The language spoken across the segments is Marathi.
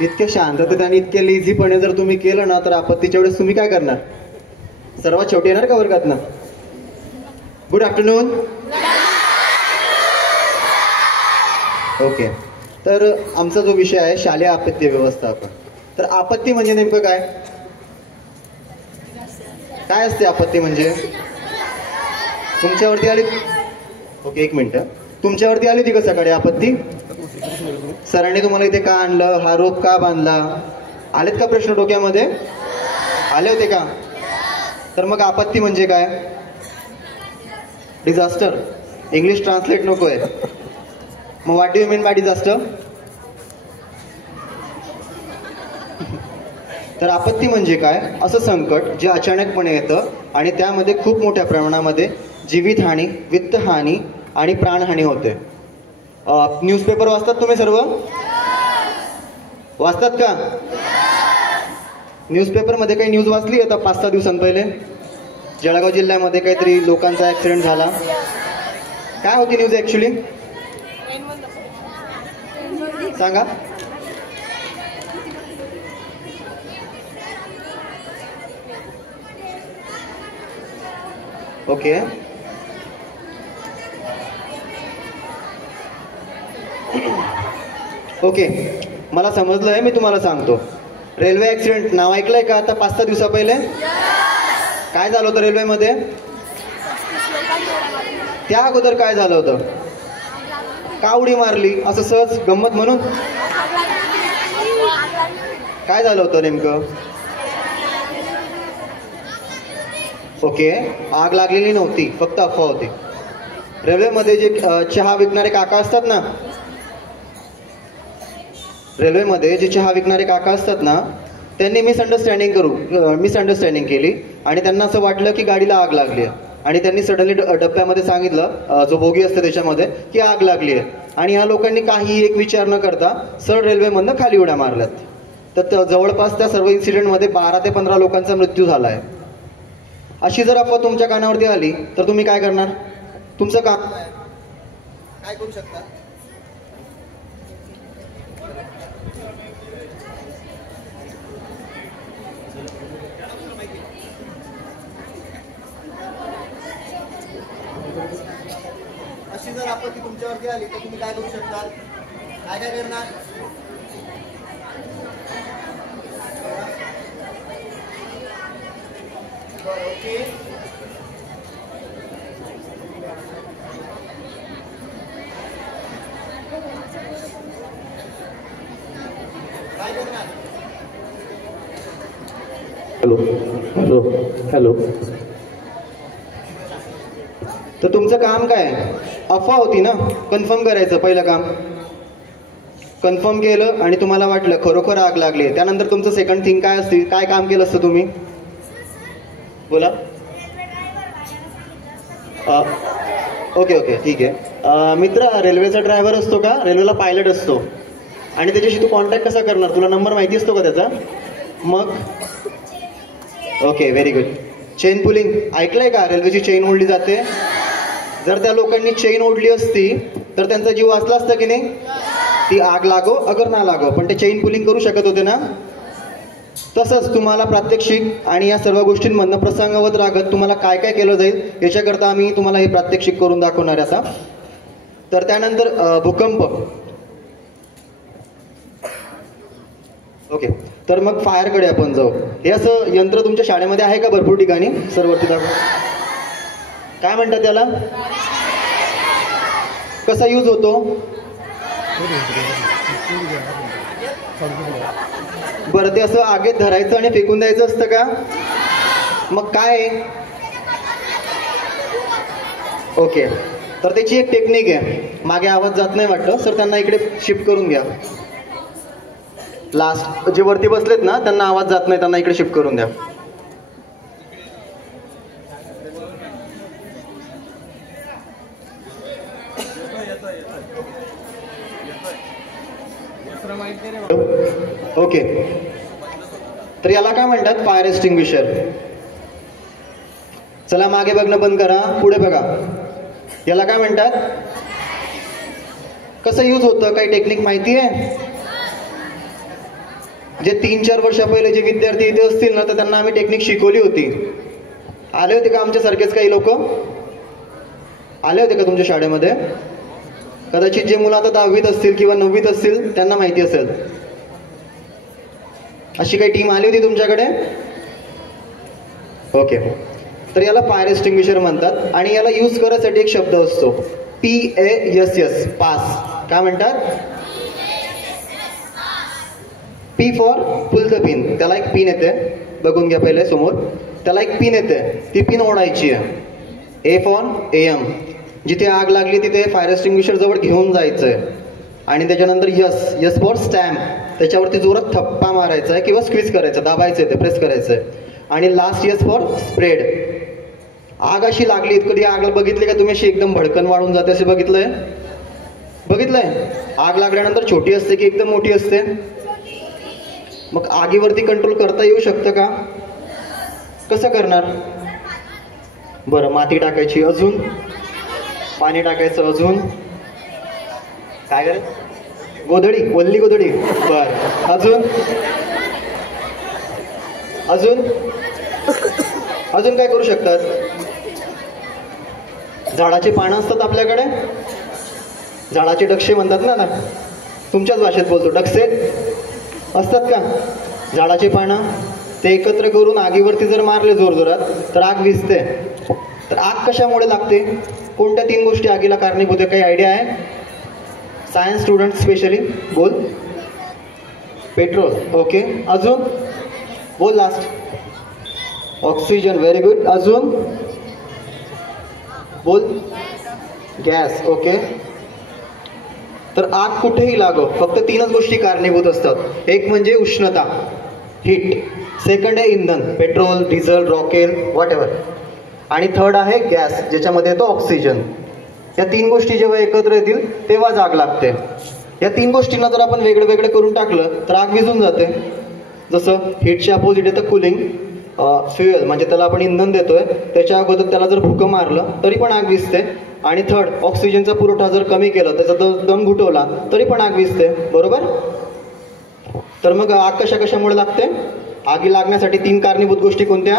इतक्या शांततेत आणि इतक्या लेझीपणे जर तुम्ही केलं ना तर आपत्तीच्या वेळेस तुम्ही काय करणार? सर्वात शेवटी येणार का वर्गात ना? Good afternoon. ओके, तर आमचा जो विषय आहे शालेय आपत्ती व्यवस्थापन. तर आपत्ती म्हणजे नेमकं काय? काय असते आपत्ती म्हणजे? तुमच्यावरती आली? ओके, एक मिनिट. तुमच्यावरती आली होती का सकाळी आपत्ती? सरांनी तुम्हाला इथे का आणलं, हा रोप का बांधला, आलेत का प्रश्न डोक्यामध्ये? आले होते का? तर मग आपत्ती म्हणजे काय? डिझास्टर. इंग्लिश ट्रान्सलेट नको आहे. मग what do you mean by disaster? तर आपत्ती म्हणजे काय? असं संकट जे अचानकपणे येतं आणि त्यामध्ये खूप मोठ्या प्रमाणामध्ये जीवितहानी, वित्तहानी आणि प्राणहानी होते. न्यूजपेपर वाचतात तुम्ही सर्व? वाचतात का? न्यूजपेपरमध्ये काही न्यूज वाचली आता 5-6 दिवसांपहिले? जळगाव जिल्ह्यामध्ये काहीतरी लोकांचा ऍक्सिडेंट झाला. काय होती न्यूज ऍक्च्युली? सांगा. ओके, ओके, मला समजलंय. मी तुम्हाला सांगतो. रेल्वे ऍक्सिडेंट नाव ऐकलंय का? आता 5-6 दिवसा पहिले काय झालं होतं रेल्वेमध्ये? त्या अगोदर काय झालं होतं? का उडी मारली? असं सहज गंमत म्हणून काय झालं होतं नेमकं? ओके, आग लागलेली नव्हती, फक्त अफवा होती. रेल्वेमध्ये जे चहा विकणारे काका असतात ना, रेल्वेमध्ये जे चहा विकणारे काका असतात ना, त्यांनी मिसअंडरस्टँडिंग केली आणि त्यांना असं वाटलं की गाडीला आग लागली आहे आणि त्यांनी सडनली डब्यामध्ये सांगितलं, जो बोगी असतं त्याच्यामध्ये, की आग लागली आहे. आणि ह्या लोकांनी काही एक विचार न करता सरळ रेल्वेमधनं खाली उड्या मारल्यात. तर जवळपास त्या सर्व इन्सिडेंटमध्ये 12 ते 15 लोकांचा मृत्यू झाला आहे. अशी जर अफवा तुमच्या कानावरती आली तर तुम्ही काय करणार? तुमचं काम काय करू शकता? अशी जर आपत्ती तुमच्यावरती आली तर तुम्ही काय करू शकता? काय काय करणार? ओके, काय करणार? Hello hello hello. तर तुमचं काम काय? अफवा होती ना, कन्फर्म करायचं. पहिलं काम कन्फर्म केलं आणि तुम्हाला वाटलं खरोखर आग लागली. त्यानंतर तुमचं सेकंड थिंग काय असते? काय काम केलं असतं तुम्ही? बोला. ओके ओके, ठीक आहे. मित्र, रेल्वेचा ड्रायव्हर असतो का? रेल्वेला पायलट असतो आणि त्याच्याशी तू कॉन्टॅक्ट कसा करणार? तुला नंबर माहिती असतो का त्याचा? मग okay, very good. Chain pulling ऐकलंय का? रेल्वेची चेन ओढली जाते. जर त्या लोकांनी चेन ओढली असती तर त्यांचा जीव वाचला असता की नाही? ती आग लागो अगर ना लागो, पण ते चेन पुलिंग करू शकत होते ना. तसंच तुम्हाला प्रात्यक्षिक आणि या सर्व गोष्टींमधनं प्रसंगावत रागत तुम्हाला काय काय केलं जाईल याच्याकरता आम्ही तुम्हाला हे प्रात्यक्षिक करून दाखवणार आहे आता. तर त्यानंतर भूकंप. ओके, तर मग फायरकडे आपण जाऊ. हे असं यंत्र तुमच्या शाळेमध्ये आहे का? भरपूर ठिकाणी. सर वरती दाखव. काय म्हणतात त्याला? कसा यूज होतो? बरं, ते असं आगीत धरायचं आणि फेकून द्यायचं असतं का? मग काय? ओके, तर त्याची एक टेक्निक आहे. मागे आवाज जात नाही वाटतं. सर त्यांना इकडे शिफ्ट करून घ्या. लास्ट जे वरती बसलेत ना त्यांना आवाज जात नाही, त्यांना इकडे शिफ्ट करून द्या. ओके, तर याला काय म्हणतात? Fire extinguisher. चला मागे बघणं बंद करा, पुढे बघा. याला काय म्हणतात? कसं यूज होतं? काही टेक्निक माहिती आहे? जे 3-4 वर्षा पहिले जे विद्यार्थी इथे असतील ना, तर त्यांना आम्ही टेक्निक शिकवली होती. आले होते का आमच्यासारखेच काही लोक? आले होते का तुमच्या शाळेमध्ये? कदाचित जे मुलं आता 10वीत असतील किंवा 9वीत असतील त्यांना माहिती असेल. अशी काही टीम आली होती तुमच्याकडे? ओके. तर याला फायर एक्सटिंग्विशर म्हणतात आणि याला यूज करायसाठी एक शब्द असतो PASS, पास. काय म्हणतात? P for pull the pin. त्याला एक पिन येते, बघून घ्या पहिले समोर. त्याला एक पिन येते, ती पिन ओढायची आहे. A फॉर AM, जिथे आग लागली तिथे फायर एक्सटिंग्विशर जवळ घेऊन जायचंय. आणि त्याच्यानंतर यस फॉर स्टॅम्प, त्याच्यावरती जोरात थप्पा मारायचा आहे किंवा स्क्वीज करायचं, दाबायचं आहे, ते प्रेस करायचं आहे. आणि लास्ट यस फॉर स्प्रेड. आग अशी लागली, कधी आग बघितली का तुम्ही अशी एकदम भडकन वाढून जाते असे बघितलंय? आग लागल्यानंतर छोटी असते की एकदम मोठी असते? मग आगीवरती कंट्रोल करता येऊ शकतं का? कसं करणार? बरं, माती टाकायची, अजून पाणी टाकायचं, अजून काय करायचं? गोधडी, ओल्ली गोधडी. बरं, अजून अजून अजून काय करू शकतात? झाडाचे पानं असतात आपल्याकडे, झाडाचे डक्षे म्हणतात ना, तुमच्याच भाषेत बोलतो, डक्षे असतात का? झाडाचे पानं ते एकत्र करून आगीवरती जर मारले जोरजोरात तर आग विझते. तर आग कशामुळे लागते? कोणत्या 3 गोष्टी आगीला कारणीभूत आहे? काही आयडिया आहे? सायन्स स्टुडंट स्पेशली बोल. पेट्रोल. ओके. अजून बोल, लास्ट. ऑक्सिजन. Very good. अजून बोल. गॅस. ओके. तर आग कुठेही लागो, फक्त 3च गोष्टी कारणीभूत असतात. एक म्हणजे उष्णता, हीट. सेकंड आहे इंधन, पेट्रोल, डिझेल, रॉकेल, व्हॉट एव्हर. आणि थर्ड आहे गॅस, ज्याच्यामध्ये येतो ऑक्सिजन. या 3 गोष्टी जेव्हा एकत्र येतील तेव्हाच आग लागते. या 3 गोष्टींना जर आपण वेगळं वेगळं करून टाकलं तर आग विझून जाते. जसं हीटच्या अपोजिट येतं कूलिंग. फ्युएल म्हणजे त्याला आपण इंधन देतोय, त्याच्या अगोदर त्याला जर भुकं मारलं तरी पण आग विझते. आणि थर्ड, ऑक्सिजनचा पुरवठा जर कमी केला, त्याचा दम घुटवला तरी पण आग विझते. बरोबर? तर मग आग कशामुळे लागते? आगी लागण्यासाठी 3 कारणीभूत गोष्टी कोणत्या?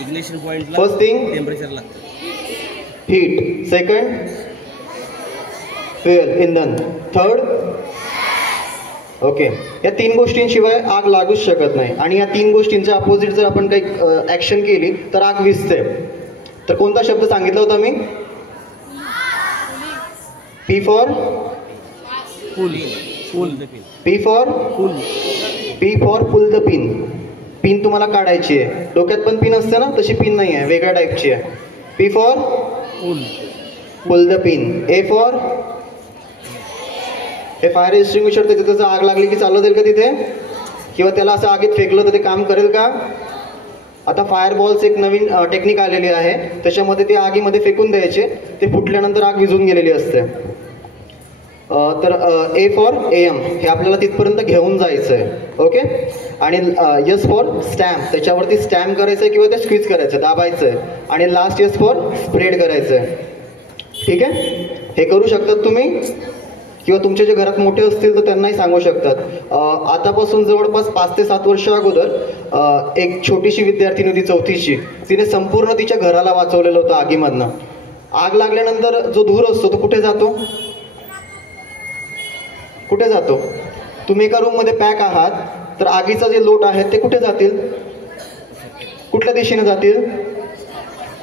इग्निशन पॉइंटला फर्स्ट थिंग टेम्परेचर लागतं, हीट. सेकंड फ्युएल, इंधन. Third okay. या 3 गोष्टींशिवाय आग लागूच शकत नाही. आणि या 3 गोष्टींच्या अपोजिट जर आपण काही ऍक्शन केली तर आग विझते. तर कोणता शब्द सांगितला होता मी? P for P for pull the pin. Pin तुम्हाला काढायची आहे. डोक्यात पण पिन असते ना, तशी पिन नाही आहे, वेगळ्या टाईपची आहे. P for pull the pin. A for हे फायर एक्सटिंग्विशर. त्याचं आग लागली की चालू जाईल का तिथे? किंवा त्याला असं आगीत फेकलं तर ते काम करेल का? आता फायर बॉल्स एक नवीन टेक्निक आलेली आहे, त्याच्यामध्ये ते आगीमध्ये फेकून द्यायचे, ते फुटल्यानंतर आग विझून गेलेली असते. तर A फॉर AM हे आपल्याला तिथपर्यंत घेऊन जायचं आहे. ओके. आणि यस फॉर स्टॅम्प, त्याच्यावरती स्टॅम्प करायचं आहे किंवा ते स्क्वीज करायचं, दाबायचं आहे. आणि लास्ट यस फॉर स्प्रेड करायचं आहे. ठीक आहे? हे करू शकतात तुम्ही, किंवा तुमचे जे घरात मोठे असतील तर त्यांनाही सांगू शकतात. आतापासून जवळपास 5 ते 7 वर्ष अगोदर एक छोटीशी विद्यार्थिनी होती 4थीची, तिने संपूर्ण तिच्या घराला वाचवलेलं होतं आगीमधनं. आग लागल्यानंतर जो धूर असतो तो कुठे जातो? कुठे जातो? तुम्ही एका रूममध्ये पॅक आहात, तर आगीचा जे लोट आहे ते कुठे जातील? कुठल्या दिशेने जातील?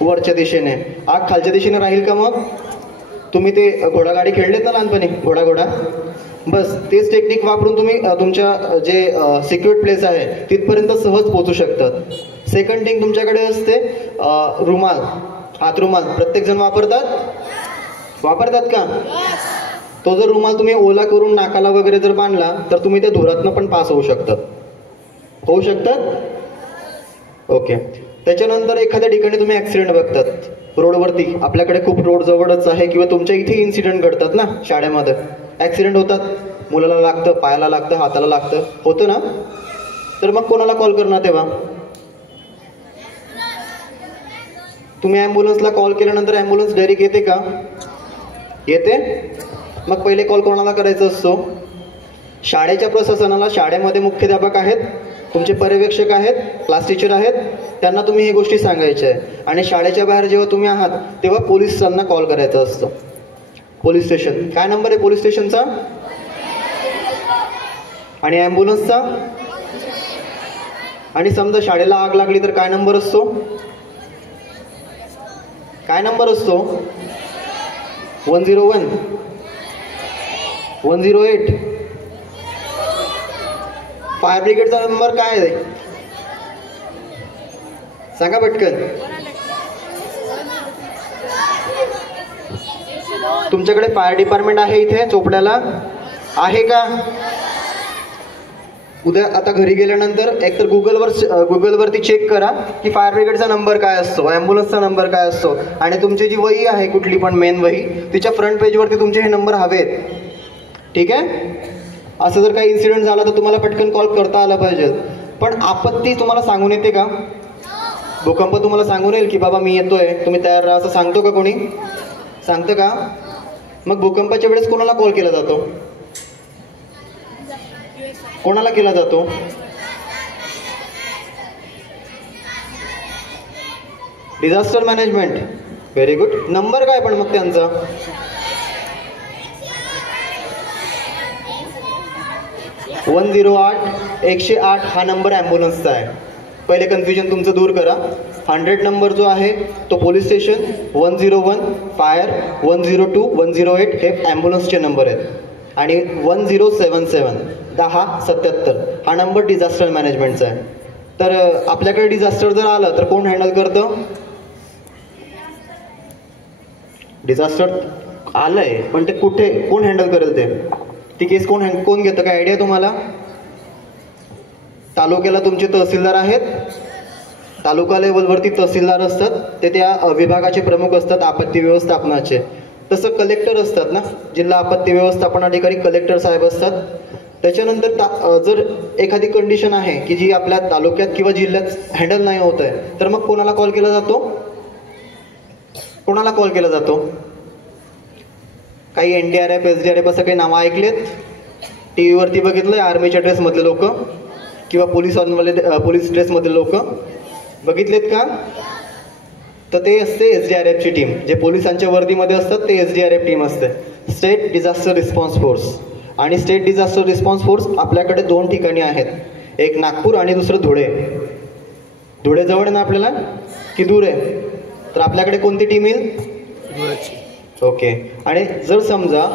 वरच्या दिशेने. आग खालच्या दिशेने राहील का? मग तुम्ही ते घोडागाडी खेळलेत ना लहानपणी, घोडा, बस तेच टेक्निक वापरून तुम्ही तुमच्या जे सिक्युअर्ड प्लेस आहे तिथपर्यंत सहज पोहोचू शकतात. सेकंड थिंग तुमच्याकडे असते रुमाल, हातरुमाल. प्रत्येक जण वापरतात का? तो जर रुमाल तुम्ही ओला करून नाकाला वगैरे जर बांधला तर तुम्ही त्या धुरातनं पण पास होऊ शकतात. ओके. त्याच्यानंतर एखाद्या ठिकाणी तुम्ही ऍक्सिडेंट बघतात रोडवरती, आपल्याकडे खूप रोड जवळच आहे किंवा तुमच्या इथे इन्सिडेंट घडतात ना, शाळेमध्ये ऍक्सिडेंट होतात, मुलाला लागतं, पायाला लागतं, हाताला लागतं, होतं ना. तर मग कोणाला कॉल करणार तेव्हा? तुम्ही ॲम्ब्युलन्सला कॉल केल्यानंतर ॲम्ब्युलन्स डायरेक्ट येते का? येते? मग पहिले कॉल कोणाला करायचा असतो? शाळेच्या प्रशासनाला. शाळेमध्ये मुख्याध्यापक आहेत, तुमचे पर्यवेक्षक आहेत, क्लास टीचर आहेत, त्यांना तुम्ही ही गोष्टी सांगायच्या आहे. आणि शाळेच्या बाहेर जेव्हा तुम्ही आहात तेव्हा पोलिसांना कॉल करायचा असतो. Police station. काय नंबर आहे पोलीस स्टेशनचा? आणि ॲम्ब्युलन्सचा? आणि समजा शाळेला आग लागली तर काय नंबर असतो? काय नंबर असतो? 101, 108. फायर ब्रिगेडचा नंबर काय आहे? सांगा पटकन. तुमच्याकडे फायर डिपार्टमेंट आहे इथे चोपड्याला? आहे का? उद्या आता घरी गेल्यानंतर एकतर गुगलवरती चेक करा की फायर ब्रिगेडचा नंबर काय असतो, ॲम्ब्युलन्सचा नंबर काय असतो. आणि तुमची जी वही आहे कुठली पण मेन वही, तिच्या फ्रंट पेजवरती तुमचे हे नंबर हवेत. ठीक आहे? असं जर काही इन्सिडेंट झाला तर तुम्हाला पटकन कॉल करता आला पाहिजे. पण आपत्ती तुम्हाला सांगून येते का? भूकंप तुम्हाला सांगून येईल की बाबा मी येतोय, तुम्ही तयार राहा, असं सांगतो का कोणी? सांगतं का? मग भूकंपाच्या वेळेस कोणाला कॉल केला जातो? कोणाला केला जातो? Disaster management. Very good. Number काय पण मग त्यांचा? वन 108 हा नंबर ॲम्ब्युलन्सचा आहे. पहिले कन्फ्युजन तुमचं दूर करा. 100 नंबर जो आहे तो पोलीस स्टेशन, 101 फायर, 102 108 हे ॲम्ब्युलन्सचे नंबर आहेत. आणि 1077 1077 हा नंबर डिझास्टर मॅनेजमेंटचा आहे. तर आपल्याकडे डिझास्टर जर आलं तर कोण हँडल करतं? डिझास्टर आलंय पण ते कुठे, कोण हँडल करेल ते? ती केस कोण घेतं? काय आयडिया तुम्हाला? तालुक्याला तुमचे तहसीलदार आहेत. तालुका लेवलवरती तहसीलदार असतात, ते त्या विभागाचे प्रमुख असतात आपत्ती व्यवस्थापनाचे. तसं कलेक्टर असतात ना, जिल्हा आपत्ती व्यवस्थापनाधिकारी कलेक्टर साहेब असतात. त्याच्यानंतर जर एखादी कंडिशन आहे की जी आपल्या तालुक्यात किंवा जिल्ह्यात हँडल नाही होत आहे, तर मग कोणाला कॉल केला जातो? कोणाला कॉल केला जातो? काही NDRF, SDRF असं काही नावं ऐकलेत? टी व्हीवरती बघितलंय? आर्मीच्या ड्रेसमधले लोक किंवा पोलीस ड्रेसमधले लोक बघितलेत का? तर ते असते SDRFची टीम. जे पोलिसांच्या वर्दीमध्ये असतात ते SDRF टीम असते, स्टेट डिझास्टर रिस्पॉन्स फोर्स. आणि स्टेट डिझास्टर रिस्पॉन्स फोर्स आपल्याकडे 2 ठिकाणी आहेत, एक नागपूर आणि दुसरं धुळे. धुळे जवळ आहे ना आपल्याला की दूर आहे? तर आपल्याकडे कोणती टीम येईल? ओके. आणि जर समजा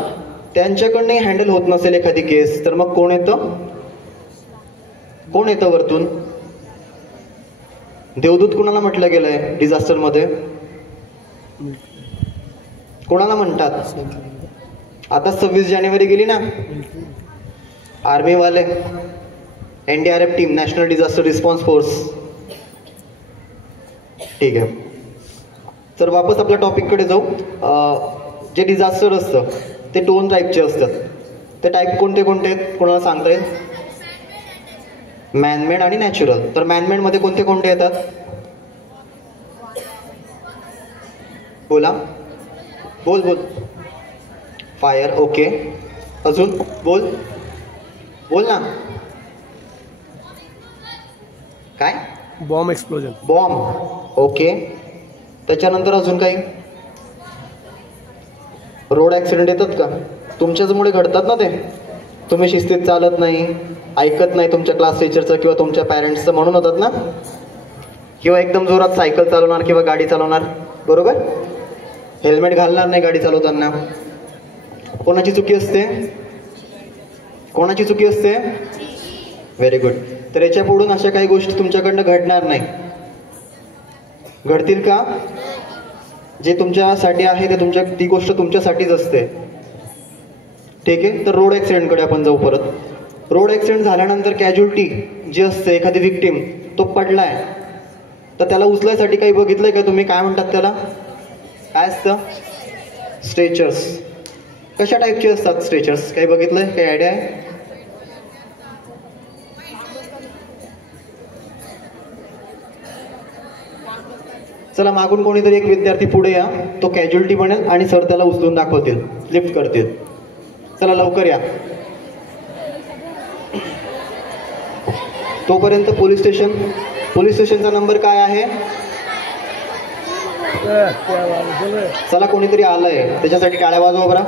त्यांच्याकडनं हँडल होत नसेल एखादी केस, तर मग कोण येतं? कोण येतं वरतून? देवदूत कोणाला म्हटलं गेलंय डिझास्टरमध्ये? कोणाला म्हणतात? आता 26 जानेवारी गेली ना, आर्मीवाले, NDRF team, national disaster response force. ठीक आहे. तर वापस आपल्या टॉपिककडे जाऊ. जे डिझास्टर असतं ते 2 टाईपचे असतात. ते टाईप कोणते कोणते आहेत कोणाला सांगता येईल? मॅनमेड आणि नॅचरल. तर मॅनमेडमध्ये कोणते कोणते येतात? बोला. बोल. फायर. ओके. अजून बोल ना. काय? Bomb explosion. बॉम्ब. ओके. त्याच्यानंतर अजून काही? रोड ॲक्सिडेंट येतात का? तुमच्याचमुळे घडतात ना ते. तुम्ही शिस्तीत चालत नाही, ऐकत नाही तुमच्या क्लास टीचरचं किंवा तुमच्या पॅरेंट्सचं, म्हणून होतात ना. किंवा एकदम जोरात सायकल चालवणार किंवा गाडी चालवणार, बरोबर? हेल्मेट घालणार नाही गाडी चालवताना. कोणाची चुकी असते? कोणाची चुकी असते? Very good. तर याच्या पुढून अशा काही गोष्टी तुमच्याकडनं घडणार नाही. घडतील का? जे तुमच्यासाठी आहे ते ती गोष्ट तुमच्यासाठीच असते. ठीक आहे. तर रोड ॲक्सिडेंटकडे आपण जाऊ परत. रोड ॲक्सिडेंट झाल्यानंतर कॅज्युअलिटी जी असते, एखादी विक्टीम तो पडलाय, तर त्याला उचलायसाठी काही बघितलंय का तुम्ही? काय म्हणतात त्याला? काय असतं? स्ट्रेचर्स. कशा टाईपचे असतात स्ट्रेचर्स? काही बघितलंय? काही आयडिया आहे? चला, मागून कोणीतरी एक विद्यार्थी पुढे या, तो कॅज्युअलिटी बनेल आणि सर त्याला उचलून दाखवतील, लिफ्ट करतील. चला लवकर या. तोपर्यंत पोलीस स्टेशनचा नंबर काय आहे? चला कोणीतरी आलंय त्याच्यासाठी टाळ्या वाजवा बरं.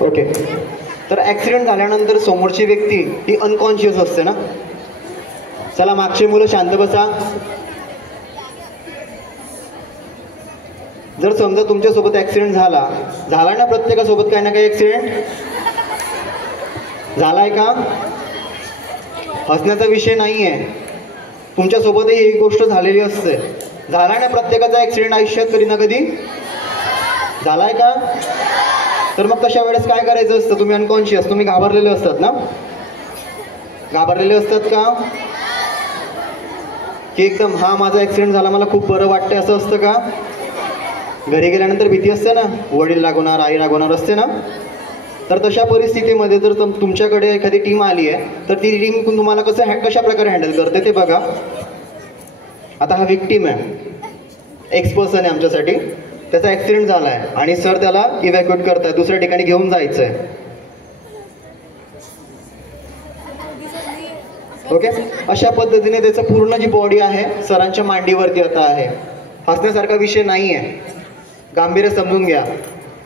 ओके, तर ॲक्सिडेंट झाल्यानंतर समोरची व्यक्ती ही अनकॉन्शियस असते ना. चला मागची मुलं शांत बसा. जर समजा तुमच्यासोबत ॲक्सिडेंट झाला ना, प्रत्येकासोबत काही ना काही ॲक्सिडेंट झालाय का? हसण्याचा विषय नाही आहे, तुमच्यासोबतही ही गोष्ट झालेली असते. झाला ना प्रत्येकाचा ॲक्सिडेंट आयुष्यात कधी ना कधी झालाय का? तर मग तशा वेळेस काय करायचं असतं? तुम्ही अनकॉन्शियस, तुम्ही घाबरलेले असतात ना. घाबरलेले असतात का? की एकदम हा माझा ॲक्सिडेंट झाला मला खूप बरं वाटतंय असं असतं का? घरी गेल्यानंतर भीती असते ना, वडील लागणार, आई लागणार असते ना. तर तशा परिस्थितीमध्ये जर तुमच्याकडे एखादी टीम आली आहे तर ती टीम तुम्हाला कशा प्रकारे हँडल करते ते बघा. आता हा विक्टीम आहे, एक्स पर्सन आहे आमच्यासाठी, त्याचा ॲक्सिडेंट झाला आहे आणि सर त्याला इव्हॅक्युएट करताय, दुसऱ्या ठिकाणी घेऊन जायचं आहे. ओके, अशा पद्धतीने त्याचं पूर्ण जी बॉडी आहे सरांच्या मांडीवरती आता आहे. हसण्यासारखा विषय नाही आहे, गांभीर्य समजून घ्या.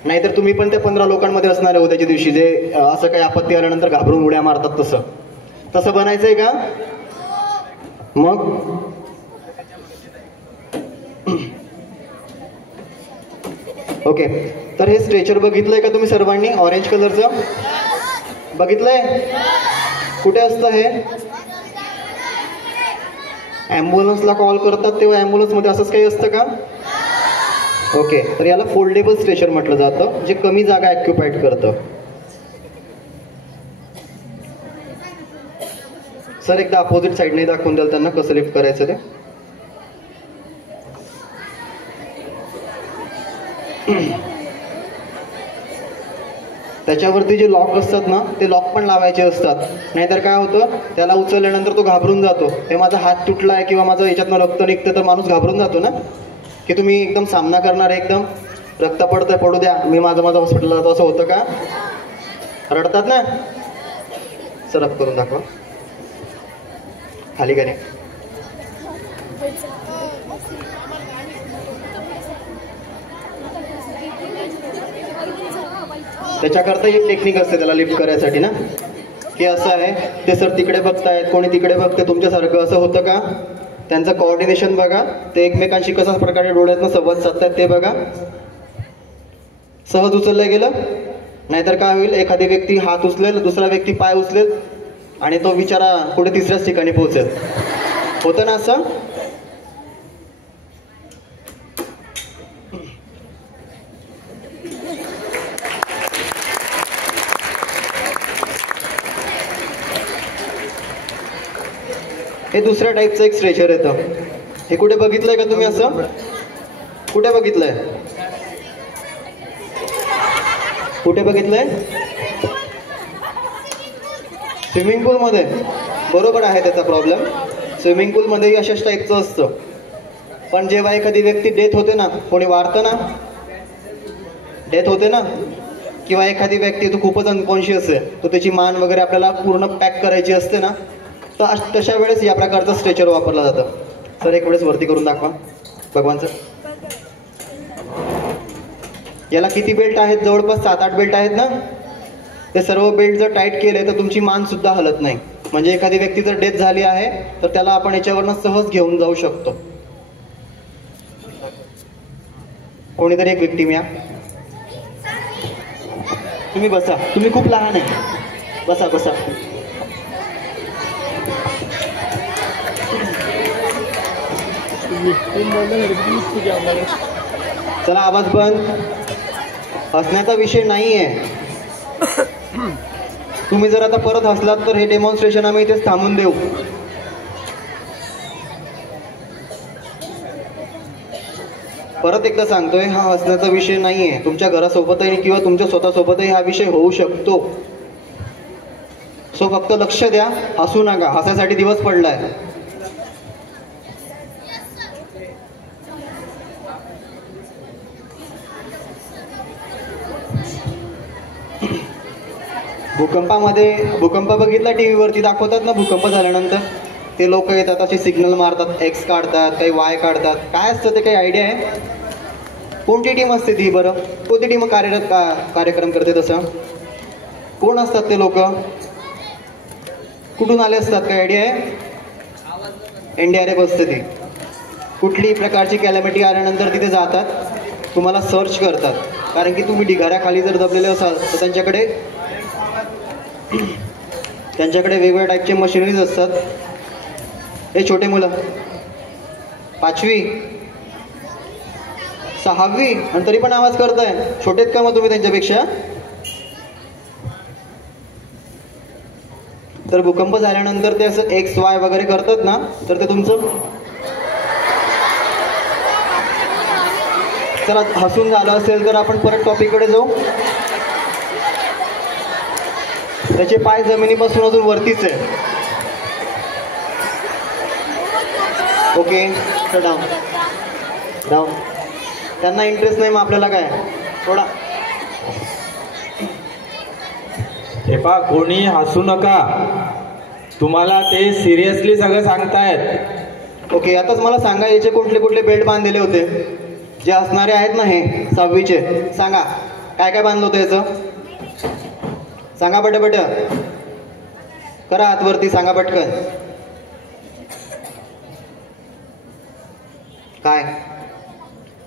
नाहीतर तुम्ही पण त्या 15 लोकांमध्ये असणार आहे उद्याच्या दिवशी जे असं काही आपत्ती आल्यानंतर घाबरून उड्या मारतात. तसं बनायचंय का? मग ओके, तर हे स्ट्रेचर बघितलंय का तुम्ही सर्वांनी? ऑरेंज कलरचं बघितलंय? कुठे असतं हे? ॲम्ब्युलन्सला कॉल करतात तेव्हा ॲम्ब्युलन्समध्ये असंच काही असतं का? ओके, तर याला फोल्डेबल स्ट्रेचर म्हटलं जातं, जे कमी जागा ऑक्युपाईड करतं. सर एकदा अपोजिट साईडने दाखवून द्याल त्यांना कसं लिफ्ट करायचं ते. त्याच्यावरती जे लॉक असतात ना ते लॉक पण लावायचे असतात. नाहीतर काय होतं, त्याला उचलल्यानंतर तो घाबरून जातो, हे माझा हात तुटला आहे किंवा माझं याच्यातनं रक्त निघतं, तर माणूस घाबरून जातो ना. की तुम्ही एकदम सामना करणार, एकदम रक्त पडतंय पडू द्या, मी माझं हॉस्पिटलला जातो, असं होतं का? रडतात ना. सर अप करून दाखवा, खाली का नाही. त्याच्याकरता एक टेक्निक असते त्याला लिफ्ट करायसाठी ना, की असं आहे, ते सर तिकडे बघतायत, कोणी तिकडे बघते, तुमच्यासारखं असं होतं का? त्यांचं कोऑर्डिनेशन बघा, ते एकमेकांशी कशा प्रकारे डोळ्यातनं संवाद साधतायत ते बघा. सहज उचललं गेलं. नाहीतर काय होईल, एखादी व्यक्ती हात उचलेल, दुसरा व्यक्ती पाय उचलेल आणि तो बिचारा कुठे तिसऱ्याच ठिकाणी पोहोचेल. होतं ना असं? हे दुसऱ्या टाईपचं एक स्ट्रेचर येतं. हे कुठे बघितलंय का तुम्ही? असं कुठे बघितलंय? कुठे बघितलंय? स्विमिंग पूलमध्ये. बरोबर आहे त्याचा प्रॉब्लेम. स्विमिंग पूलमध्येही अशाच टाईपचं असतं. पण जेव्हा एखादी व्यक्ती डेथ होते ना, कोणी वारतं ना, डेथ होते ना, किंवा एखादी व्यक्ती तो खूपच अनकॉन्शियस आहे, तो त्याची मान वगैरे आपल्याला पूर्ण पॅक करायची असते ना, तर तशा वेळेस या प्रकारचं स्ट्रेचर वापरलं जातं. सर एक वेळेस वरती करून दाखवा भगवान सर. याला किती बेल्ट आहेत? जवळपास 7-8 बेल्ट आहेत ना. ते सर्व बेल्ट जर टाईट केले तर तुमची मान सुद्धा हलत नाही. म्हणजे एखादी व्यक्ती जर डेथ झाली आहे तर त्याला आपण याच्यावरनं सहज घेऊन जाऊ शकतो. कोणीतरी एक विक्टिम या. तुम्ही बसा, तुम्ही खूप लहान आहे, बसा बसा. चला आवाज बंद. हसण्याचा विषय नाहीये. तुम्ही जर आता परत हसलात तर हे डेमॉन्स्ट्रेशन आम्ही इथेच थांबून देऊ. परत एकदा सांगतोय, हा हसण्याचा विषय नाहीये. तुमच्या घरासोबतही किंवा तुमच्या स्वतःसोबतही हा विषय होऊ शकतो. सो फक्त लक्ष द्या, हसू नका, हसायसाठी दिवस पडलाय. भूकंप बघितला टीव्हीवरती दाखवतात ना, भूकंप झाल्यानंतर ते लोक येतात असे सिग्नल मारतात, एक्स काढतात, काही वाय काढतात. काय असतं ते काही आयडिया आहे? कोणती टीम असते ती बरं? कोणती टीम कार्यक्रम करते तसं? कोण असतात ते लोक? कुठून आले असतात? काय आयडिया आहे? NDRF असते ती. कुठलीही प्रकारची कॅलॅमिटी आल्यानंतर तिथे जातात, तुम्हाला सर्च करतात. कारण की तुम्ही ढिगाऱ्याखाली जर दबलेले असाल तर त्यांच्याकडे वेगवेगळ्या टाईपचे मशिनरीज असतात. हे छोटे मुलं 5वी 6वी आणि तरी पण आवाज करताय. छोटेत का मग तुम्ही त्यांच्यापेक्षा? तर भूकंप झाल्यानंतर ते असं एक्स वाय वगैरे करतात ना, तर ते तुमचं. चला, हसून झालं असेल तर आपण परत टॉपिककडे जाऊ. त्याचे पाय जमिनीपासून अजून वरतीच आहे. ओके, तर डाऊन. त्यांना इंटरेस्ट नाही, मग आपल्याला काय थोडा. हे पा, कोणी हसू नका, तुम्हाला ते सिरियसली सगळं सांगतायत. ओके, आताच मला सांगा, याचे कुठले कुठले बेल्ट बांधलेले होते? जे असणारे आहेत ना हे 6वीचे, सांगा काय काय बांधलं होतं याचं? सांगा बट करा आतवरती, सांगा पटकन. काय?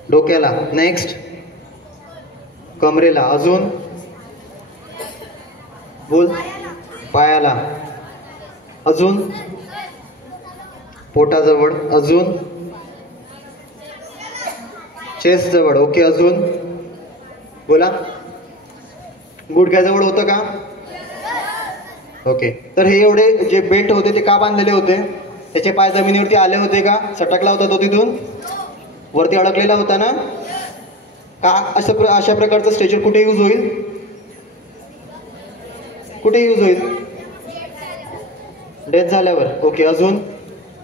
डोक्याला, नेक्स्ट कमरेला, अजून बोल. पायाला, अजून पोटाजवळ, अजून चेस्ट जवळ. ओके, अजून बोला. गुडघ्याजवळ होतं का? ओके, तर हे एवढे जे बेल्ट होते ते का बांधलेले होते? त्याचे पाय जमिनीवरती आले होते का? सटकला होता तो तिथून वरती अडकलेला होता ना का? अशा प्रकारचं स्ट्रेचर कुठे यूज होईल? कुठे यूज होईल? डेथ झाल्यावर. ओके, अजून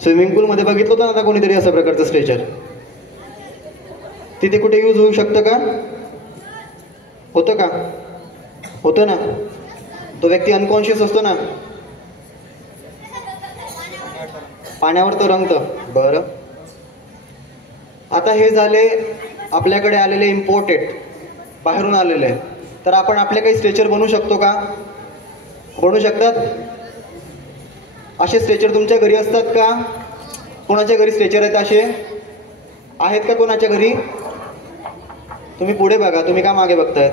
स्विमिंग पूल मध्ये बघितलं होतं ना आता कोणीतरी अशा प्रकारचं स्ट्रेचर? तिथे कुठे यूज होऊ शकतं का? होतं का? होतं ना. तो व्यक्ती अनकॉन्शियस असतो ना, पाण्यावर तरंगतं. बरं, आता हे झाले आपल्याकडे आलेले इम्पोर्टेड, बाहेरून आलेले. तर आपण आपले काही स्ट्रेचर बनवू शकतो का? बनवू शकतात? असे स्ट्रेचर तुमच्या घरी असतात का? कोणाच्या घरी स्ट्रेचर आहेत? असे आहेत का कोणाच्या घरी? तुम्ही पुढे बघा, तुम्ही का मागे बघतायत?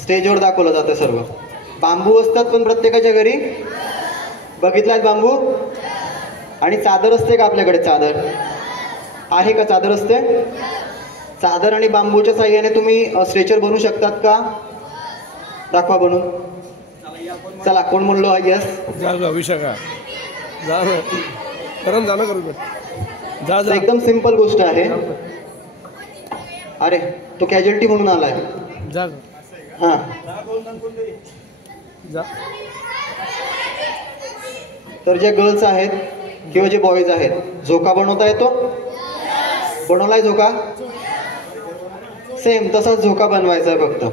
स्टेजवर दाखवलं जातं सर्व. बांबू असतात पण प्रत्येकाच्या घरी. बघितलात बांबू? आणि चादर असते का आपल्याकडे? चादर आहे का? चादर असते. चादर आणि बांबूच्या साह्याने तुम्ही स्ट्रेचर बनवू शकतात का? दाखवा बनवून. चला, कोण म्हणलो? यस, एकदम सिंपल गोष्ट आहे. अरे, तो कॅज्युअल्टी म्हणून आलाय. हा, तर जे गर्ल्स आहेत किंवा जे बॉईज आहेत, झोका बनवता येतो? बनवलाय झोका? सेम तसाच झोका बनवायचा आहे फक्त.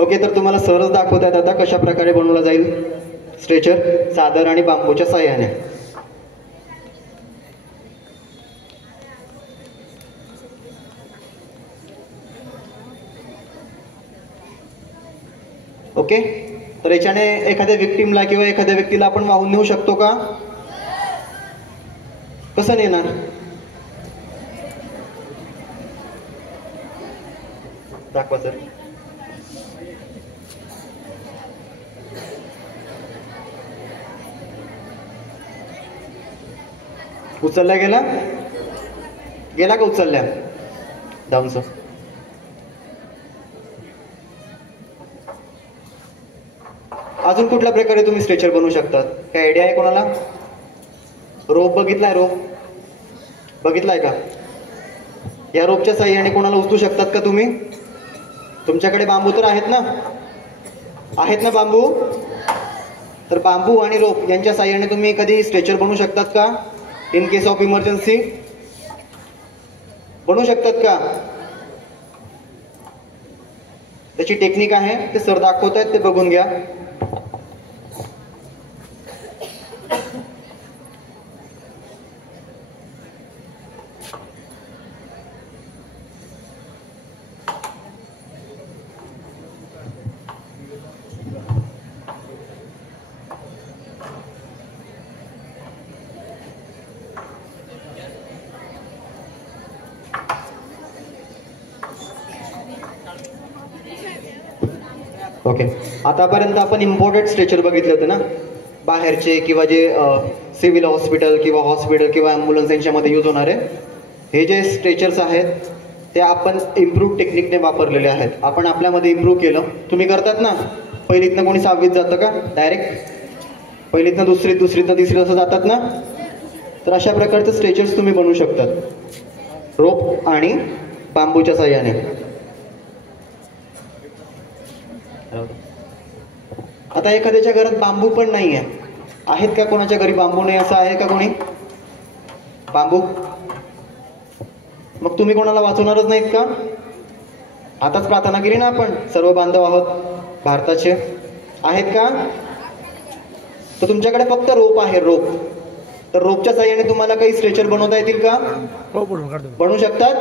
ओके, तर तुम्हाला सरच दाखवतायत आता कशा प्रकारे बनवला जाईल स्ट्रेचर चादर आणि बांबूच्या साह्याने. ओके, तर याच्याने एखाद्या विक्टीमला किंवा एखाद्या व्यक्तीला आपण वाहून नेऊ शकतो का? कसं नेणार? दाखवा सर. उचलल्या गेला का? उचलल्या डाऊन सर. अजून कुठल्या प्रकारे तुम्ही स्ट्रेचर बनवू शकतात? काय आयडिया आहे कोणाला? रोप बघितलाय? रोप बघितलाय का? या रोपच्या साह्याने कोणाला उचलू शकतात का तुम्ही? तुमच्याकडे बांबू तर आहेत ना? आहेत ना बांबू? तर बांबू आणि रोप यांच्या साह्याने तुम्ही कधी स्ट्रेचर बनवू शकतात का? इन केस ऑफ इमर्जन्सी बनवू शकतात का? त्याची टेक्निक आहे, ते सर दाखवत आहेत, ते बघून घ्या. ओके, आतापर्यंत आपण इम्पोर्टेड स्ट्रेचर बघितले होते ना, बाहेरचे किंवा जे सिव्हिल हॉस्पिटल किंवा ॲम्ब्युलन्स यांच्यामध्ये यूज होणारे. हे जे स्ट्रेचर्स आहेत ते आपण इम्प्रूव्ह टेक्निकने वापरलेले आहेत. आपण आपल्यामध्ये इम्प्रूव्ह केलं. तुम्ही करतात ना, पहिलीतनं कोणी 6वीत जातं का डायरेक्ट? पहिलीतनं दुसरीतनं तिसरीत असं जातात ना? तर अशा प्रकारचे स्ट्रेचर्स तुम्ही बनवू शकतात रोप आणि बांबूच्या साह्याने. आता एखाद्याच्या घरात बांबू पण नाही आहे. आहेत का कोणाच्या घरी बांबू नाही असं आहे का कोणी? बांबू? मग तुम्ही कोणाला वाचवणारच नाहीत का? आताच प्रार्थना केली ना आपण, सर्व बांधव आहोत भारताचे. आहेत का? तर तुमच्याकडे फक्त रोप आहे, रोप. तर रोपच्या साह्याने तुम्हाला काही स्ट्रेचर बनवता येतील का? बनवू शकतात?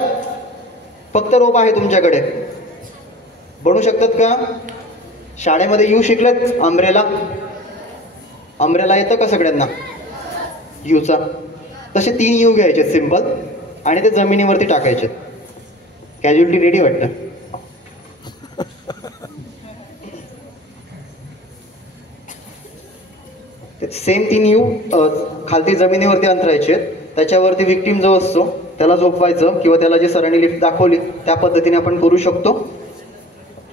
फक्त रोप आहे तुमच्याकडे, बनवू शकतात का? शाळेमध्ये यू शिकलेत? अम्ब्रेला येतं का सगळ्यांना? यूचा तसे 3 यू घ्यायचे सिंपल आणि ते जमिनीवरती टाकायचे. कॅज्युअलिटी रेडी वाटतं. सेम 3 यू खालती जमिनीवरती अंतरायचे. त्याच्यावरती विक्टीम जो असतो त्याला झोपवायचं किंवा त्याला जे सरांनी लिफ्ट दाखवली त्या पद्धतीने आपण करू शकतो.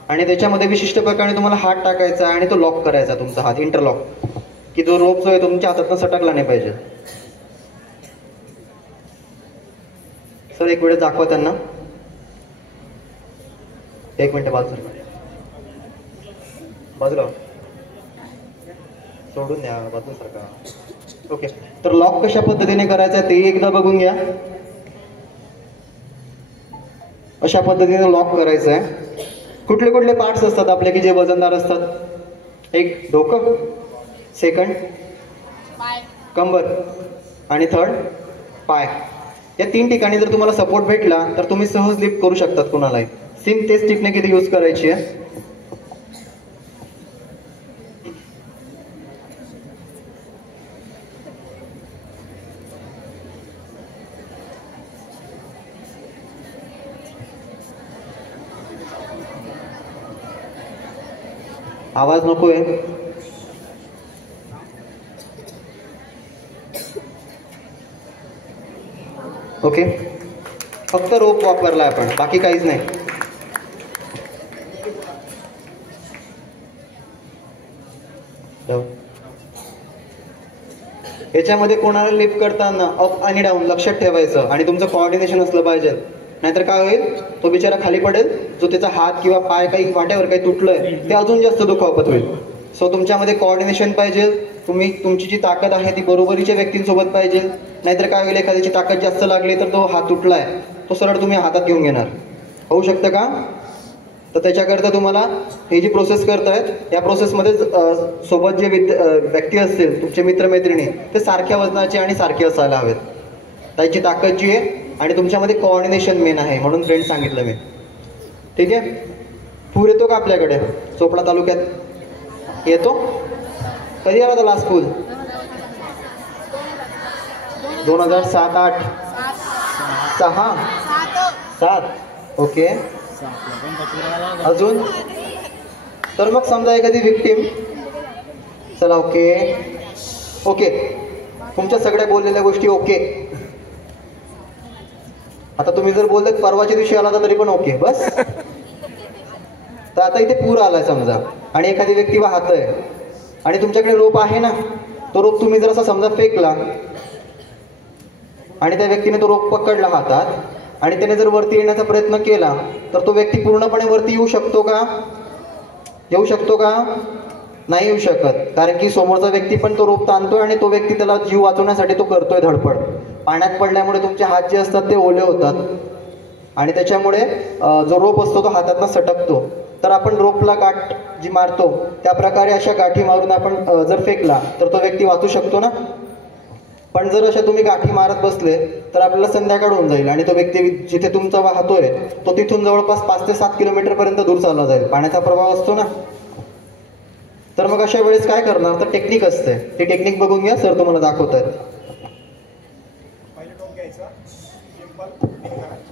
आणि त्याच्यामध्ये विशिष्ट प्रकारे तुम्हाला हात टाकायचा आणि तो लॉक करायचा, तुमचा हात इंटरलॉक, की जो रोप जो आहे तो तुमच्या हातातून सटकला नाही पाहिजे. सर एक वेळेस दाखवा त्यांना. 1 मिनिट बाजूला सोडून द्या, बाजूला सारखा. ओके, तर लॉक कशा पद्धतीने करायचा ते एकदा बघून घ्या. अशा पद्धतीने लॉक करायचं आहे. कुठले कुठले पार्ट्स असतात आपले की जे वजनदार असतात? एक डोकं, सेकंड कंबर आणि थर्ड पाय. या 3 ठिकाणी जर तुम्हाला सपोर्ट भेटला तर तुम्ही सहज लिफ्ट करू शकतात कुणालाही. सेम तेच टेक्निक इथे यूज करायची आहे. आवाज नकोय. ओके, फक्त रोप वापरला आपण, बाकी काहीच नाही. याच्यामध्ये कोणाला लिफ्ट करताना अप आणि डाऊन लक्षात ठेवायचं आणि तुमचं कोऑर्डिनेशन असलं पाहिजे. नाहीतर काय होईल, तो बिचारा खाली पडेल, जो त्याचा हात किंवा पाय काही वाट्यावर काही तुटलंय ते अजून जास्त दुखापत होईल. सो तुमच्यामध्ये कोऑर्डिनेशन पाहिजे. तुमची जी ताकद आहे ती बरोबरीच्या व्यक्तींसोबत पाहिजे. नाहीतर काय होईल, एखाद्याची ताकद जास्त लागली तर तो हात तुटलाय तो सरळ तुम्ही हातात घेऊन घेणार. होऊ शकतं का? तर त्याच्याकरता तुम्हाला ही जी प्रोसेस करतायत या प्रोसेसमध्ये सोबत जे व्यक्ती असतील तुमचे मित्रमैत्रिणी ते सारख्या वजनाचे आणि सारखे असायला हवेत. त्याची ताकद जी आहे आणि तुमच्यामध्ये कोऑर्डिनेशन मेन आहे, म्हणून फ्रेंड सांगितलं मी. ठीक आहे, पूर येतो का आपल्याकडे? चोपडा तालुक्यात येतो. कधी आला होता लास्ट पूल? 2007-8 6-7. ओके, अजून? तर मग समजा एखादी विक्टीम, चला ओके ओके, तुमच्या सगळ्या बोललेल्या गोष्टी ओके. आता तुम्ही जर बोललेत परवाच्या दिवशी आला तरी पण ओके बस. तर आता इथे पूर आलाय समजा आणि एखादी व्यक्ती वाहत आहे आणि तुमच्याकडे रोप आहे ना, तो रोप तुम्ही जर असा समजा फेकला आणि त्या व्यक्तीने तो रोप पकडला हातात आणि त्याने जर वरती येण्याचा प्रयत्न केला तर तो व्यक्ती पूर्णपणे वरती येऊ शकतो का? येऊ शकतो का? नाही येऊ शकत, कारण की समोरचा व्यक्ती पण तो रोप ताणतोय आणि तो व्यक्ती त्याला जीव वाचवण्यासाठी तो करतोय धडपड. पाण्यात पडल्यामुळे तुमचे हात जे असतात ते ओले होतात आणि त्याच्यामुळे जो रोप असतो तो हातातनं सटकतो. तर आपण रोपला गाठ जी मारतो त्या प्रकारे अशा गाठी मारून आपण जर फेकला तर तो व्यक्ती वाचू शकतो ना. पण जर अशा तुम्ही गाठी मारत बसले तर आपल्याला संध्याकाळ होऊन जाईल आणि तो व्यक्ती जिथे तुमचा वाहतोय तो तिथून जवळपास 5 ते 7 किलोमीटर पर्यंत दूर चालला जाईल. पाण्याचा प्रभाव असतो ना. तर मग अशा वेळेस काय करणार? तर टेक्निक असते, ती टेक्निक बघून घ्या, सर तुम्हाला दाखवत आहेत.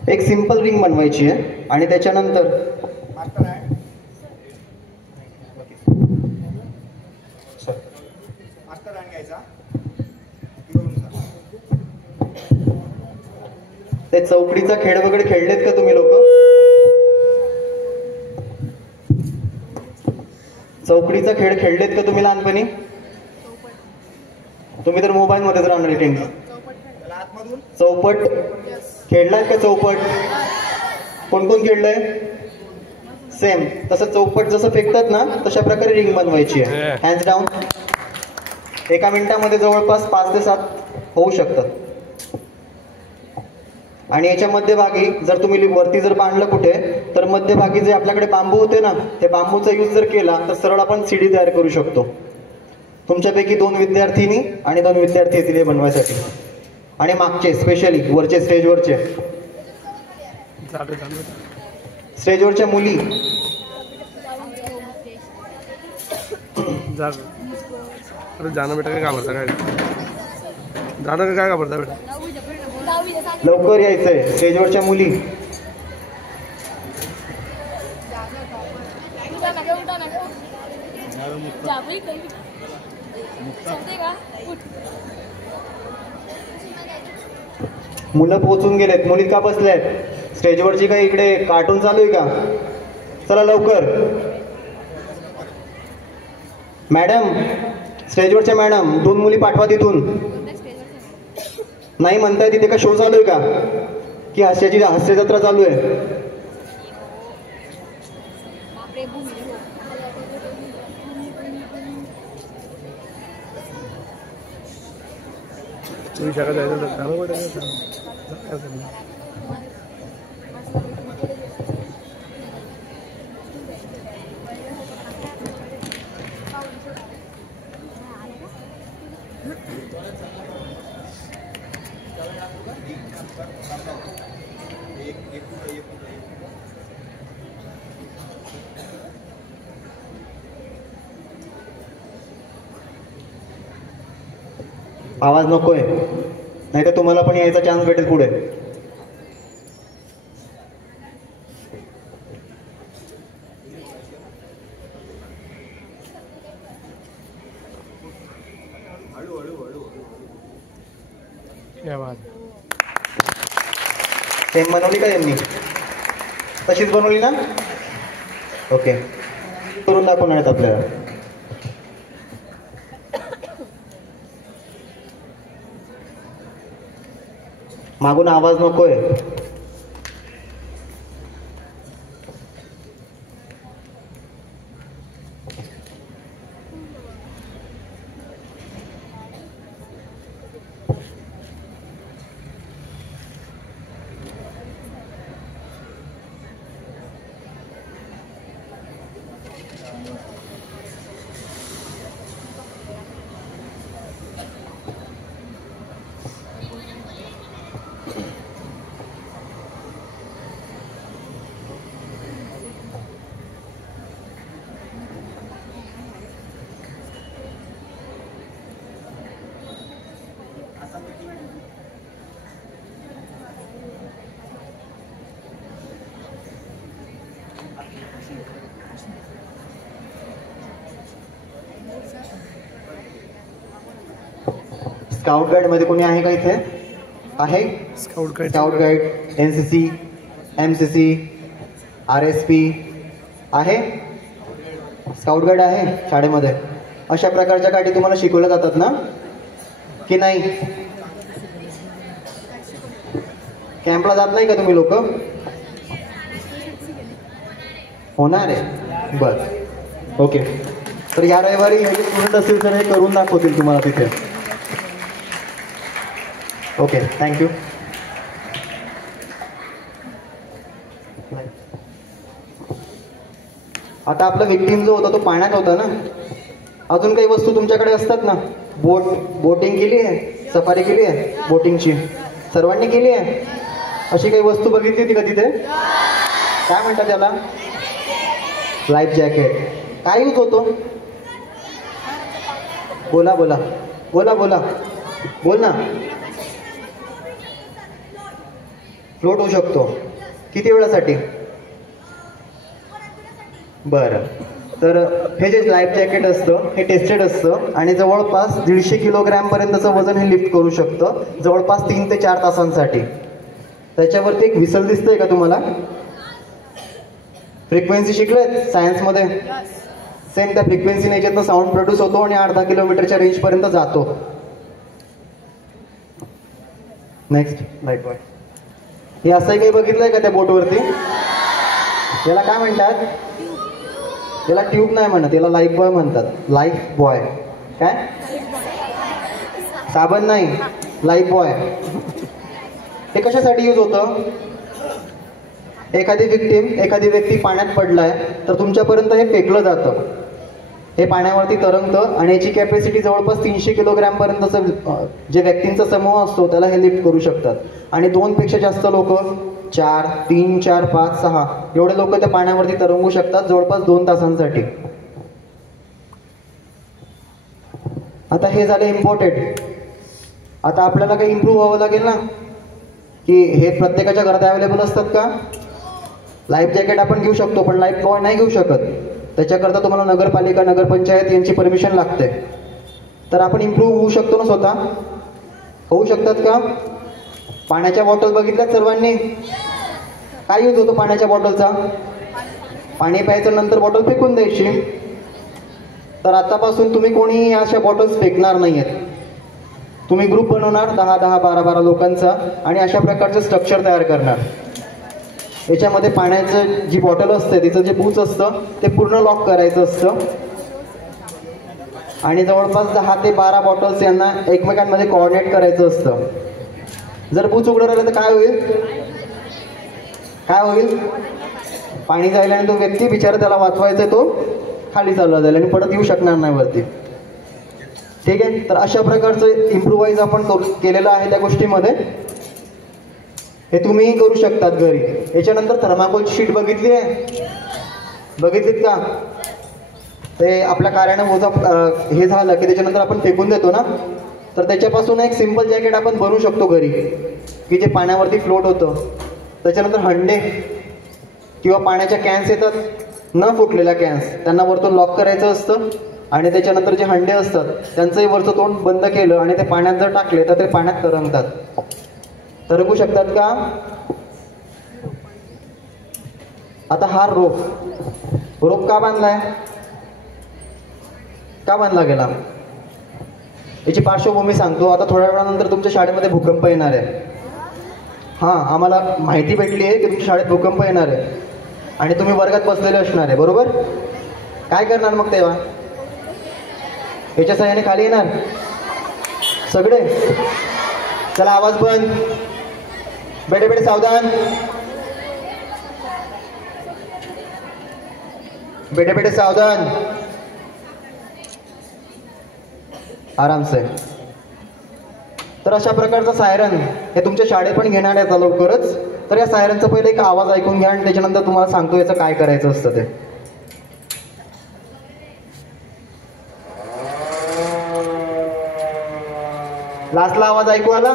एक सिंपल रिंग बनवायची आहे आणि त्याच्यानंतर ते चौकडीचा खेळ वगैरे खेळलेत का तुम्ही लोक? चौकडीचा खेळ खेळलेत का तुम्ही लहानपणी? तुम्ही तर मोबाईल मध्येच राहणार टेंट. चौपट खेळलाय का? चौपट कोण कोण खेळलंय? सेम तसं चौपट जसं फेकतात ना तशा प्रकारे रिंग बनवायची आहे. Hands down. एका मिनिटामध्ये जवळपास 5 ते 7 होऊ शकतात. आणि याच्या मध्यभागी जर तुम्ही वरती जर बांधलं कुठे तर मध्यभागी जे आपल्याकडे बांबू होते ना ते बांबूचा यूज जर केला तर सरळ आपण सीडी तयार करू शकतो. तुमच्यापैकी 2 विद्यार्थिनी आणि 2 विद्यार्थी येतील हे बनवायसाठी. आणि मागचे स्पेशली वरचे स्टेजवरच्या मुली जाणं बेटा काय घाबरता? काय जाणं काय घाबरता बेटा? लवकर यायचंय. स्टेजवरच्या मुली मुलं पोहोचून गेलेत. मुली का बसल्यात? स्टेजवरची काही इकडे कार्टून चालू आहे का? चला लवकर. मॅडम, स्टेजवरच्या मॅडम 2 मुली पाठवा तिथून. नाही म्हणताय तिथे का शो चालू आहे का? की हास्य जत्रा चालू आहे? आवाज नकोय, नाही तर तुम्हाला पण यायचा चान्स भेटेल पुढे. सेम बनवली का यांनी? तशीच बनवली ना? ओके, करून दाखवणार आहेत आपल्याला. मागून आवाज नकोय. स्काउट गाईड मध्ये कोणी आहे का इथे? आहे scout guide, NCC, MCC, RSP आहे. स्काउट गाईड आहे शाळेमध्ये. अशा प्रकारच्या गाडी तुम्हाला शिकवल्या जातात ना की नाही? कॅम्पला जात नाही का तुम्ही लोक? होणार आहे, बर ओके. तर या रविवारी हे जे स्टुडंट असतील तर हे करून दाखवतील तुम्हाला तिथे. Okay, thank you. आता आपला विक्टीम जो होता तो पाण्यात होता ना. अजून काही वस्तू तुमच्याकडे असतात ना? बोटिंग केली आहे, सफारी केली आहे बोटिंगची, सर्वांनी केली आहे. अशी काही वस्तू बघितली होती का तिथे? काय म्हणतात त्याला? Life jacket. काय यूज होतो? बोला बोला बोला बोला बोल ना. फ्लोट होऊ शकतो. किती वेळासाठी? बरं. तर हे जे लाईफ जॅकेट असतं हे टेस्टेड असतं आणि जवळपास 150 किलोग्रॅमपर्यंतचं वजन हे लिफ्ट करू शकतं, जवळपास 3 ते 4 तासांसाठी. त्याच्यावरती एक विसल दिसतंय का तुम्हाला? फ्रिक्वेन्सी शिकलेत सायन्समध्ये? सेम त्या फ्रिक्वेन्सीने याच्यातनं साऊंड प्रोड्यूस होतो आणि 8-10 किलोमीटरच्या रेंजपर्यंत जातो. Next, life boy. हे असंही काही बघितलंय का त्या बोटवरती? याला काय म्हणतात? याला ट्यूब नाही म्हणत, याला लाईफ बॉय म्हणतात. Life boy. काय? साबण नाही, लाईफ बॉय. हे कशासाठी यूज होतं? एखादी व्यक्ती पाण्यात पडलाय तर तुमच्यापर्यंत हे फेकलं जातं. हे पाण्यावरती तरंगतं आणि याची कॅपॅसिटी जवळपास 300 किलोग्रॅमपर्यंतचं जे व्यक्तींचा समूह असतो त्याला हे लिफ्ट करू शकतात. आणि 2 पेक्षा जास्त लोक, 4, 3, 4, 5, 6 एवढे लोक त्या पाण्यावरती तरंगू शकतात जवळपास 2 तासांसाठी. आता हे झाले इम्पोर्टेड. आता आपल्याला काही इम्प्रूव्ह व्हावं लागेल ना, की हे प्रत्येकाच्या घरात अवेलेबल असतात का? लाईफ जॅकेट आपण घेऊ शकतो पण लाईफ बॉय नाही घेऊ शकत. त्याच्याकरता तुम्हाला नगरपालिका, नगरपंचायत यांची परमिशन लागते. तर आपण इम्प्रूव्ह होऊ शकतो ना स्वतः? होऊ शकतात का? पाण्याच्या बॉटल बघितल्यात सर्वांनी? काय यूज होतो पाण्याच्या बॉटलचा? पाणी प्यायचं, नंतर बॉटल फेकून द्यायची. तर आतापासून तुम्ही कोणी अशा बॉटल्स फेकणार नाहीयेत. तुम्ही ग्रुप बनवणार 10-10, 12-12 लोकांचा आणि अशा प्रकारचं स्ट्रक्चर तयार करणार. याच्यामध्ये पाण्याचं जी बॉटल असते तिचं जे बूच असतं ते पूर्ण लॉक करायचं असतं आणि जवळपास 10 ते 12 बॉटल्स यांना एकमेकांमध्ये कोऑर्डिनेट करायचं असतं. जर बूच उघडं राहिलं तर काय होईल? काय होईल? पाणी जायला आणि तो व्यक्ती बिचारा त्याला वाचवायचा तो खाली चालला जाईल आणि परत येऊ शकणार नाही वरती. ठीक आहे. तर अशा प्रकारचं इम्प्रूव्हाइज आपण केलेलं आहे त्या गोष्टीमध्ये. हे तुम्हीही करू शकतात घरी. याच्यानंतर थर्माकोलची शीट बघितली आहे? बघितलीत का? ते आपल्या कार्यानं ओझा हे झालं की त्याच्यानंतर आपण फेकून देतो ना, तर त्याच्यापासून एक सिंपल जॅकेट आपण बनवू शकतो घरी की जे पाण्यावरती फ्लोट होतं. त्याच्यानंतर हंडे किंवा पाण्याच्या कॅन्स येतात न फुटलेल्या कॅन्स, त्यांना वरतून लॉक करायचं असतं आणि त्याच्यानंतर जे हंडे असतात त्यांचंही वरचं तोंड बंद केलं आणि ते पाण्यात जर टाकले तर ते पाण्यात तरंगतात. तरंगू शकतात का? आता हा रोप का बांधलाय? का बांधला गेला? याची पार्श्वभूमी सांगतो. आता थोड्या वेळानंतर तुमच्या शाळेमध्ये भूकंप येणार आहे. हां, आम्हाला माहिती भेटली आहे की तुमच्या शाळेत भूकंप येणार आहे आणि तुम्ही वर्गात बसलेले असणार आहे, बरोबर? काय करणार मग तेव्हा? याच्या सहाय्याने खाली येणार सगळे. चला, आवाज बंद. बेटे बेटे सावधान. बेटे बेटे सावधान. आराम से. तर अशा प्रकारचा सायरन हे तुमच्या शाळेत पण घेणार आहेत लवकरच. तर या सायरनचा पहिले एक आवाज ऐकून घ्या आणि त्याच्यानंतर तुम्हाला सांगतो याचं काय करायचं असतं ते. लास्टला आवाज ऐकू आला?